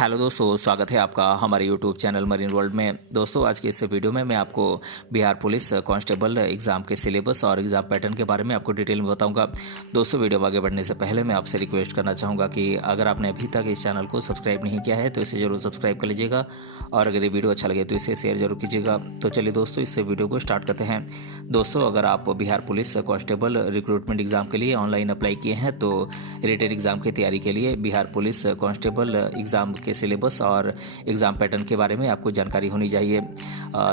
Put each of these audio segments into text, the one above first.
Hello दोस्तों, स्वागत है आपका हमारे यूट्यूब चैनल मरीन वर्ल्ड में। दोस्तों, आज के इस वीडियो में मैं आपको बिहार पुलिस कांस्टेबल एग्ज़ाम के सिलेबस और एग्ज़ाम पैटर्न के बारे में आपको डिटेल में बताऊंगा। दोस्तों, वीडियो में आगे बढ़ने से पहले मैं आपसे रिक्वेस्ट करना चाहूँगा कि अगर आपने अभी तक इस चैनल को सब्सक्राइब नहीं किया है तो इसे ज़रूर सब्सक्राइब कर लीजिएगा और अगर ये वीडियो अच्छा लगे तो इसे शेयर जरूर कीजिएगा। तो चलिए दोस्तों, इस वीडियो को स्टार्ट करते हैं। दोस्तों, अगर आप Bihar police constable recruitment exam के लिए ऑनलाइन अप्लाई किए हैं तो रिटेन एग्ज़ाम की तैयारी के लिए बिहार पुलिस कांस्टेबल एग्ज़ाम के सिलेबस और एग्ज़ाम पैटर्न के बारे में आपको जानकारी होनी चाहिए।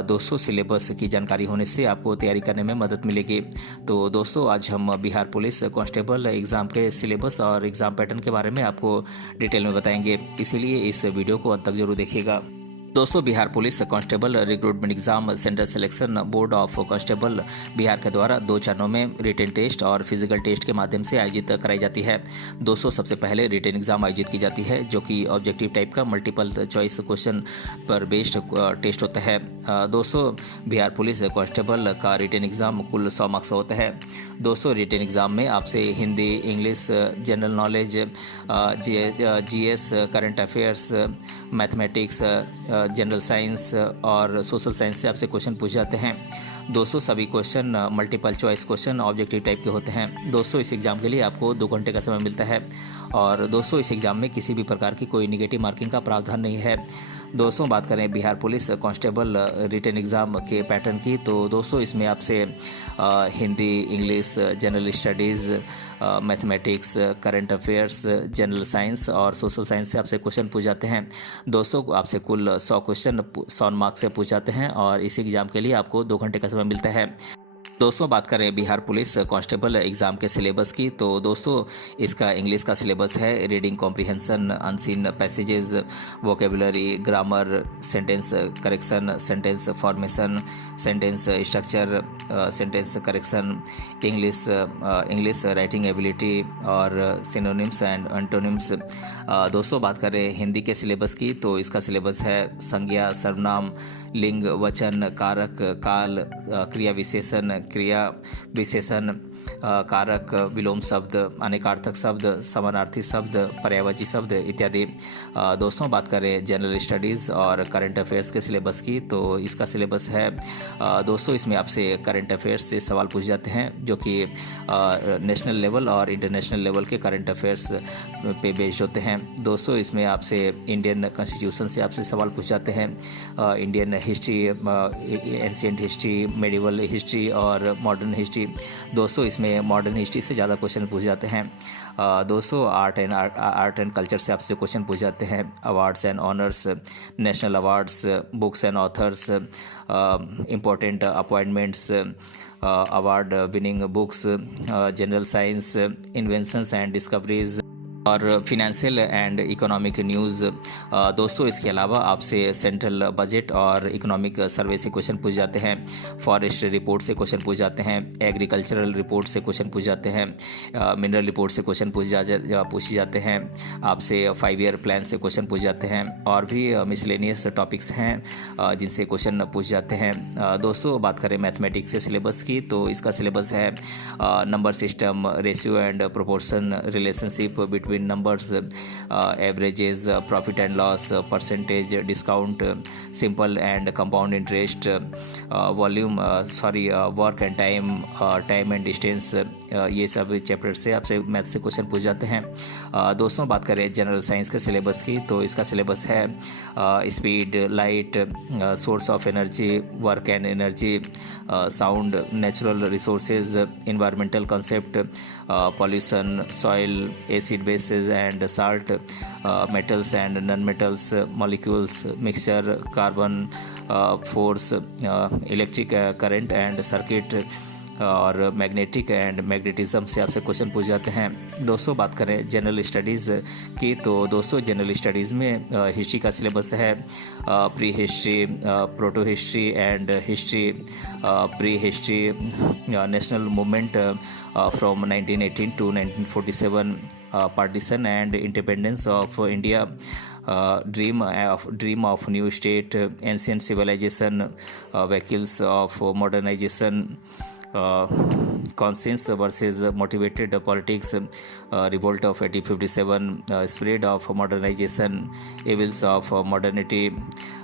दोस्तों, सिलेबस की जानकारी होने से आपको तैयारी करने में मदद मिलेगी। तो दोस्तों, आज हम बिहार पुलिस कांस्टेबल एग्ज़ाम के सिलेबस और एग्ज़ाम पैटर्न के बारे में आपको डिटेल में बताएंगे, इसीलिए इस वीडियो को अंत तक जरूर देखिएगा। दोस्तों, Bihar police constable recruitment exam central selection board of constable Bihar के द्वारा 2 चरणों में रिटेन टेस्ट और फिजिकल टेस्ट के माध्यम से आयोजित कराई जाती है। दोस्तों, सबसे पहले रिटेन एग्जाम आयोजित की जाती है जो कि ऑब्जेक्टिव टाइप का मल्टीपल चॉइस क्वेश्चन पर बेस्ड टेस्ट होता है। दोस्तों, बिहार पुलिस कांस्टेबल का रिटेन एग्जाम कुल 100 मार्क्स होता है। दोस्तों, रिटेन एग्जाम में आपसे Hindi, English, general knowledge, GS, current affairs, mathematics, general science और सोशल साइंस से आपसे क्वेश्चन पूछे जाते हैं। दोस्तों, सभी question multiple choice question objective type के होते हैं। दोस्तों, इस एग्ज़ाम के लिए आपको 2 घंटे का समय मिलता है और दोस्तों, इस एग्ज़ाम में किसी भी प्रकार की कोई निगेटिव मार्किंग का प्रावधान नहीं है। दोस्तों, बात करें Bihar police constable written exam के पैटर्न की, तो दोस्तों इसमें आपसे Hindi, English, general studies, mathematics, current affairs, general science और सोशल साइंस से आपसे क्वेश्चन पूछ जाते हैं। दोस्तों, आपसे कुल 100 क्वेश्चन 100 मार्क्स से पूछ जाते हैं और इस एग्ज़ाम के लिए आपको 2 घंटे का समय मिलता है। दोस्तों, बात करें बिहार पुलिस कांस्टेबल एग्ज़ाम के सिलेबस की, तो दोस्तों इसका इंग्लिश का सिलेबस है reading comprehension, unseen passages, vocabulary, grammar, sentence correction, sentence formation, sentence structure, sentence correction, English writing ability और सिनोनिम्स एंड एंटोनिम्स। दोस्तों, बात करें हिंदी के सिलेबस की, तो इसका सिलेबस है संज्ञा, सर्वनाम, लिंग, वचन, कारक, काल, क्रिया विशेषण, क्रिया विशेषण, कारक, विलोम शब्द, अनेकार्थक शब्द, समानार्थी शब्द, पर्यायवाची शब्द इत्यादि। दोस्तों, बात करें जनरल स्टडीज़ और करंट अफेयर्स के सिलेबस की, तो इसका सिलेबस है दोस्तों इसमें आपसे करंट अफेयर्स से सवाल पूछे जाते हैं जो कि नेशनल लेवल और इंटरनेशनल लेवल के करंट अफेयर्स पे बेस्ड होते हैं। दोस्तों, इसमें आपसे इंडियन कॉन्स्टिट्यूशन से आपसे सवाल पूछे जाते हैं, Indian history, ancient history, medieval history और मॉडर्न हिस्ट्री। दोस्तों, इसमें मॉडर्न हिस्ट्री से ज़्यादा क्वेश्चन पूछे जाते हैं। दोस्तों, आर्ट एंड कल्चर से आपसे क्वेश्चन पूछे जाते हैं, awards and honours, national awards, books and authors, important appointments, award winning books, general science, inventions and discoveries और फिनेंशियल एंड इकोनॉमिक न्यूज़। दोस्तों, इसके अलावा आपसे सेंट्रल बजट और इकोनॉमिक सर्वे से क्वेश्चन पूछ जाते हैं, फॉरेस्ट रिपोर्ट से क्वेश्चन पूछ जाते हैं, एग्रीकल्चरल रिपोर्ट से क्वेश्चन पूछ जाते हैं, मिनरल रिपोर्ट से क्वेश्चन पूछे जाते हैं, आपसे 5 ईयर प्लान से क्वेश्चन पूछ जाते हैं और भी मिसलेनियस टॉपिक्स हैं जिनसे क्वेश्चन पूछ जाते हैं। दोस्तों, बात करें मैथमेटिक्स के सिलेबस की, तो इसका सिलेबस है number system, ratio and proportion, relationship between numbers, averages, profit and loss, percentage, discount, simple and compound interest, volume, work and time, time and distance, ये सब चैप्टर से आपसे मैथ से क्वेश्चन पूछ जाते हैं। दोस्तों, बात करें जनरल साइंस के सिलेबस की, तो इसका सिलेबस है speed, light, source of energy, work and energy, sound, natural resources, environmental concept, pollution, soil, acid base and salt, metals and non-metals, molecules, mixture, carbon, force, electric current and circuit और magnetic and magnetism से आपसे question पूछ जाते हैं। दोस्तों, बात करें general studies की, तो दोस्तों जनरल स्टडीज़ में हिस्ट्री का सिलेबस है pre history, proto history and history, pre history, national movement from 1918 to 1947, partition and independence of India, dream of new state, ancient civilization, vehicles of modernization, conscience versus motivated politics, revolt of 1857, spread of modernization, evils of modernity,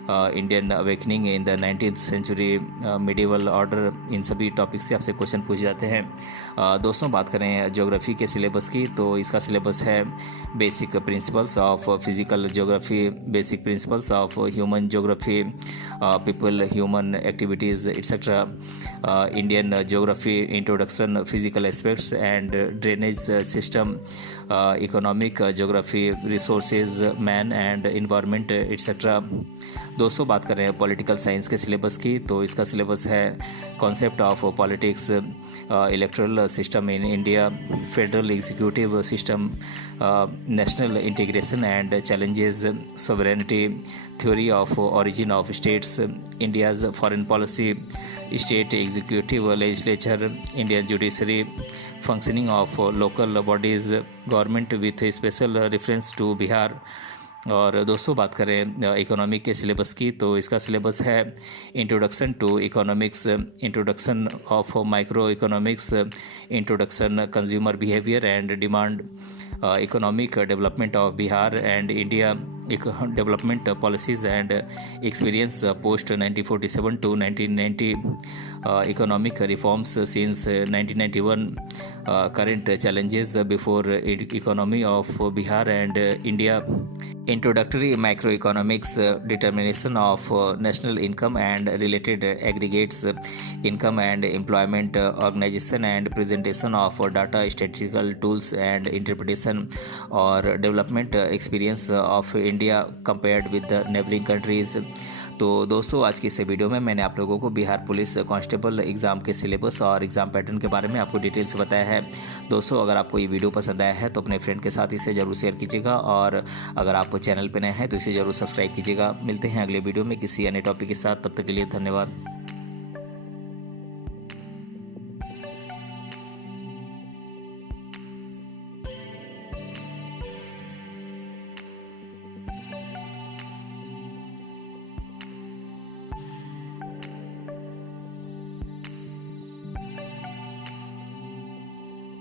Indian awakening in the 19th century, medieval order, इन सभी topic से आपसे question पूछे जाते हैं। दोस्तों बात करें ज्योग्राफी के सिलेबस की, तो इसका सिलेबस है basic principles of physical geography, basic principles of human geography, people human activities etcetera, Indian geography, introduction, physical aspects and drainage system, economic geography, resources, man and environment etcetera. दोस्तों बात कर रहे हैं political science के syllabus की, तो इसका syllabus है concept of politics, electoral system in India, federal executive system, national integration and challenges, sovereignty, theory of origin of states, India's foreign policy, state executive legislature, Indian judiciary, functioning of local bodies, government with special reference to Bihar. और दोस्तों बात करें economic के syllabus की, तो इसका syllabus है introduction to economics, introduction of micro economics, introduction consumer behaviour and demand, economic development of Bihar and India, development policies and experience post 1947 to 1990, economic reforms since 1991, current challenges before economy of Bihar and India, introductory macroeconomics, determination of national income and related aggregates, income and employment, organization and presentation of data, statistical tools and interpretation, or development experience of India compared with the neighboring countries। तो दोस्तों आज की इस video में मैंने आप लोगों को बिहार पुलिस कांस्टेबल एग्ज़ाम के सिलेबस और एग्ज़ाम पैटर्न के बारे में आपको डिटेल से बताया है। दोस्तों अगर आपको ये वीडियो पसंद आया है तो अपने फ्रेंड के साथ इसे ज़रूर शेयर कीजिएगा, और अगर आप चैनल पर नए हैं तो इसे ज़रूर सब्सक्राइब कीजिएगा। मिलते हैं अगले वीडियो में किसी अन्य टॉपिक के साथ, तब तक के लिए धन्यवाद।